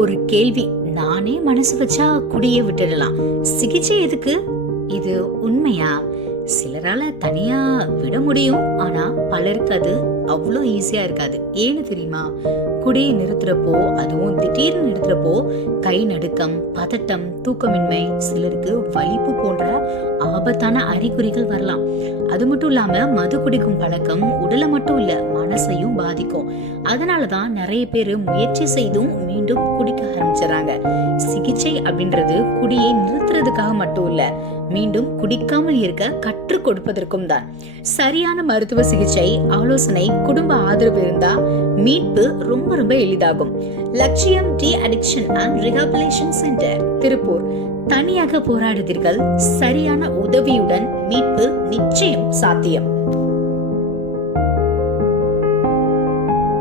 ஒரு கேள்வி, நானே மனசு வச்சா குடியே விட்டுடலாம், சிகிச்சை எதுக்கு? இது உண்மையா? சிலரால தனியா விட முடியும், ஆனா பலருக்கு அது அவ்வளோ ஈஸியா இருக்காது. ஏன்னு தெரியுமா? குடியை நிறுத்துறப்போ, அதுவும் திடீர்னு நிறுத்துறப்போ கை நடுக்கம், பதட்டம், தூக்கமின்மை, சிலருக்கு வலிப்பு போன்ற ஆபத்தான அறிகுறிகள் வரலாம். அது மட்டும் இல்லாம மது குடிக்கும் பழக்கம் உடலை மட்டும் இல்ல, மனசையும் பாதிக்கும். அதனாலதான் நிறைய பேரு முயற்சி செய்தும் மீண்டும் குடிக்க ஆரம்பிச்சிடறாங்க. சிகிச்சை அப்படின்றது குடியை நிறுத்துறதுக்காக மட்டும் இல்ல, மீண்டும் குடிக்காமல் இருக்க கற்றுக் கொடுப்பதற்கும் தான். சரியான மருத்துவ சிகிச்சை, ஆலோசனை, குடும்ப ஆதரவு இருந்தா மீட்பு ரொம்ப ரொம்ப எளிதாகும். லட்சியம் de addiction and rehabilitation centre, Tiruppur. தனியாக போராடுதீர்கள், சரியான உதவியுடன் மீட்பு நிச்சயம் சாத்தியம்.